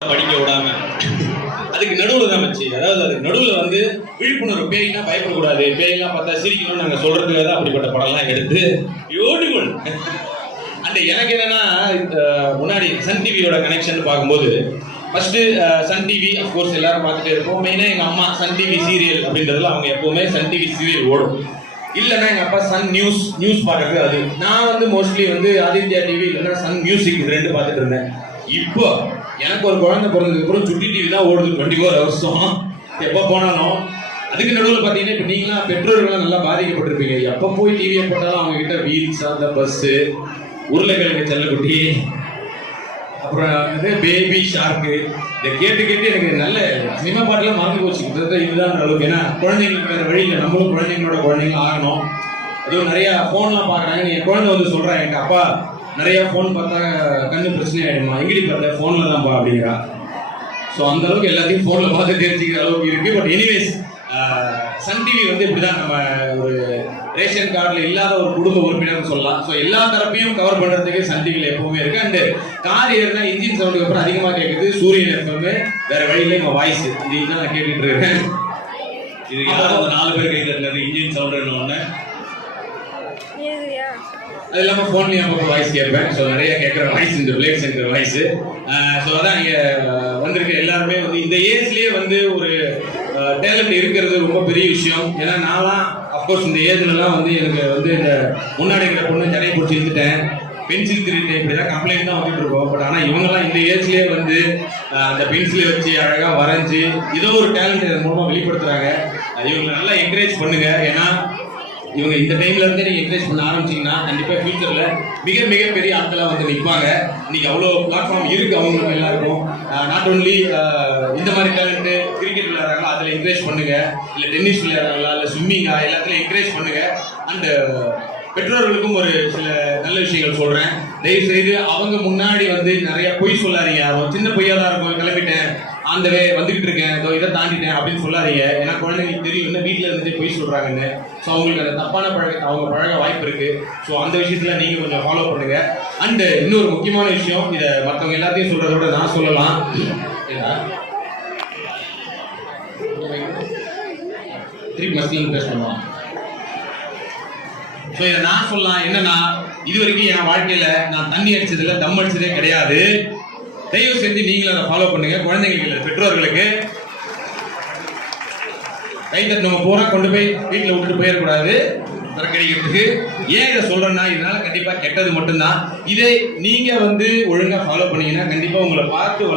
படிக்க விடாம அதுக்கு நடுவில் தான் வச்சு, அதாவது அதுக்கு நடுவில் வந்து விழிப்புணர்வு, பேய்னா பயப்படக்கூடாது, பேய்லாம் பார்த்தா சிரிக்கணும்னு நாங்கள் சொல்றதுக்காக தான் அப்படிப்பட்ட படம்லாம் எடுத்து பியூட்டிஃபுல். அந்த எனக்கு என்னன்னா, முன்னாடி சன் டிவியோட கனெக்ஷன் பார்க்கும்போது ஃபர்ஸ்ட் சன் டிவி அஃப்கோர்ஸ் எல்லாரும் பார்த்துட்டே இருப்போம். மெயினாக எங்கள் அம்மா சன் டிவி சீரியல் அப்படின்றதுல அவங்க எப்பவுமே சன் டிவி சீரியல் ஓடும். இல்லைன்னா எங்கள் அப்பா சன் நியூஸ் பார்க்கறது. அது நான் வந்து மோஸ்ட்லி வந்து ஆதித்யா டிவி இல்லைன்னா சன் மியூசிக் இது ரெண்டு பார்த்துட்டு இருந்தேன். இப்போ எனக்கு ஒரு குழந்தை பிறந்ததுக்கு அப்புறம் சுட்டி டிவி தான் ஓடுது 24 ஹவர்ஸும் எப்போ போனாலும். அதுக்கு நடுவில் பார்த்தீங்கன்னா இப்போ நீங்களாம் பெற்றோர்கள்லாம் நல்லா பாதிக்கப்பட்டிருப்பீங்க. எப்போ போய் டிவியை போட்டாலும் அவங்க கிட்ட வீல்ஸ், அந்த பஸ்ஸு, உருளைக்கிழங்கு செல்லக்குட்டி, அப்புறம் வந்து பேபி ஷார்க்கு, இதை கேட்டு கேட்டு எனக்கு நல்ல சினிமா பாட்டெல்லாம் மறந்து போச்சு. இதுதான் அளவுக்கு. ஏன்னா குழந்தைங்களுக்கு வேறு வழியில் நம்மளும் குழந்தைங்களோட குழந்தைங்களும் ஆகணும். அதுவும் நிறையா ஃபோன்லாம் பார்க்குறாங்க. என் குழந்தை வந்து சொல்கிறேன், எங்கள் அப்பா நிறையா ஃபோன் பார்த்தா கண்ணு பிரச்சனை ஆகிடுமா, எங்கடி பார்த்தா ஃபோனில் தான்ப்பா அப்படிங்கிறா. ஸோ அந்த அளவுக்கு எல்லாத்தையும் ஃபோனில் பார்த்து தெரிஞ்சுக்கிற அளவுக்கு இருக்குது. பட் எனிவேஸ் சன் டிவி வந்து இப்படி தான் நம்ம ஒரு ரேஷன் கார்டில் இல்லாத ஒரு குடும்ப உறுப்பினர்னு சொல்லலாம். ஸோ எல்லா தரப்பையும் கவர் பண்ணுறதுக்கு சன் டிவியில் எப்பவுமே இருக்குது. அண்டு கார் ஏறினா இன்ஜின் சவுண்டுக்கு அப்புறம் அதிகமாக கேட்குது சூரியன் எஃப்எம். வேறு வழியில எங்கள் வாய்ஸ் இது தான் நான் கேட்டுட்டு இருக்கேன். இது யாரும் 4 பேர் கேட்கறது இன்ஜின் சவுண்டுன்னு ஒன்று. அது இல்லாமல் ஃபோன்லேயும் அப்போ வாய்ஸ் கேட்பேன். ஸோ நிறைய கேட்குற வாய்ஸ் இந்த பிளேஸ் இருக்கிற வாய்ஸு. ஸோ அதான் நீங்கள் வந்திருக்க எல்லாருமே வந்து இந்த ஏஜ்லேயே வந்து ஒரு டேலண்ட் இருக்கிறது ரொம்ப பெரிய விஷயம். ஏன்னா நான்லாம் அஃப்கோர்ஸ் இந்த ஏஜ்லலாம் வந்து எனக்கு வந்து இந்த முன்னாடி இருக்கிற பொண்ணு ஜடையை பிடிச்சி இருந்துட்டேன், பென்சில் திருட்டு, இப்படி தான் கம்ப்ளைண்ட் தான் வந்துட்டு இருக்கோம். பட் ஆனால் இவங்கெல்லாம் இந்த ஏஜ்லேயே வந்து அந்த பென்சிலை வச்சு அழகாக வரைஞ்சி ஏதோ ஒரு டேலண்ட் இதன் மூலமாக வெளிப்படுத்துகிறாங்க. இவங்களை நல்லா என்கரேஜ் பண்ணுங்க. ஏன்னா இவங்க இந்த டைம்ல இருந்து நீங்க என்கரேஜ் பண்ண ஆரம்பிச்சீங்கன்னா கண்டிப்பா ஃபியூச்சர்ல மிக பெரிய ஆட்களாக வந்து நிற்பாங்க. இன்னைக்கு அவ்வளோ பிளாட்ஃபார்ம் இருக்கு அவங்களுக்கு எல்லாருக்கும். நாட் ஓன்லி இந்த மாதிரி டேலண்ட் கிரிக்கெட் விளையாடுறாங்களா அதில் என்கரேஜ் பண்ணுங்க, இல்லை டென்னிஸ் விளையாடுறாங்களா, இல்லை ஸ்விம்மிங்கா, எல்லாத்துலையும் என்கரேஜ் பண்ணுங்க. அண்ட் பெற்றோர்களுக்கும் ஒரு சில நல்ல விஷயங்கள் சொல்றேன். தயவு செய்து அவங்க முன்னாடி வந்து நிறைய பொய் சொல்லாதீங்க. அவங்க சின்ன பொய்யா தான் இருக்கும், கிளம்பிட்டேன் அந்த வந்துகிட்டு இருக்கேன், இதோ இதை தாண்டிட்டேன் அப்படின்னு சொல்லாதீங்க. ஏன்னா குழந்தைங்களுக்கு தெரியும் என்ன வீட்டில் இருந்துட்டு பொய் சொல்றாங்கன்னு. ஸோ அவங்களுக்கு அந்த தப்பான பழக்கத்தை அவங்க பழக வாய்ப்பு இருக்கு. ஸோ அந்த விஷயத்துல நீங்க கொஞ்சம் ஃபாலோ பண்ணுங்க. அண்ட் இன்னொரு முக்கியமான விஷயம், இதை மற்றவங்க எல்லாத்தையும் சொல்றத விட நான் சொல்லலாம். திருப்பி மஸ்தில் பேச பண்ணுவோம். ஸோ இதை நான் சொல்லலாம் என்னன்னா, இது வரைக்கும் என் வாழ்க்கையில நான் தண்ணி அடிச்சதில்லை, தம் அடிச்சதே கிடையாது. தயவு செஞ்சு நீங்களும் அதை ஃபாலோ பண்ணுங்க. குழந்தைங்களுக்கு, பெற்றோர்களுக்கு கைத்தட்டு நம்ம பூரா கொண்டு போய் வீட்டில் விட்டுட்டு போயிடக்கூடாது திறக்கடிக்கிறதுக்கு. ஏன் இதை சொல்றேன்னா, இதனால கண்டிப்பா கெட்டது மட்டும்தான். இதை நீங்க வந்து ஒழுங்கா ஃபாலோ பண்ணீங்கன்னா கண்டிப்பா உங்களை பார்த்து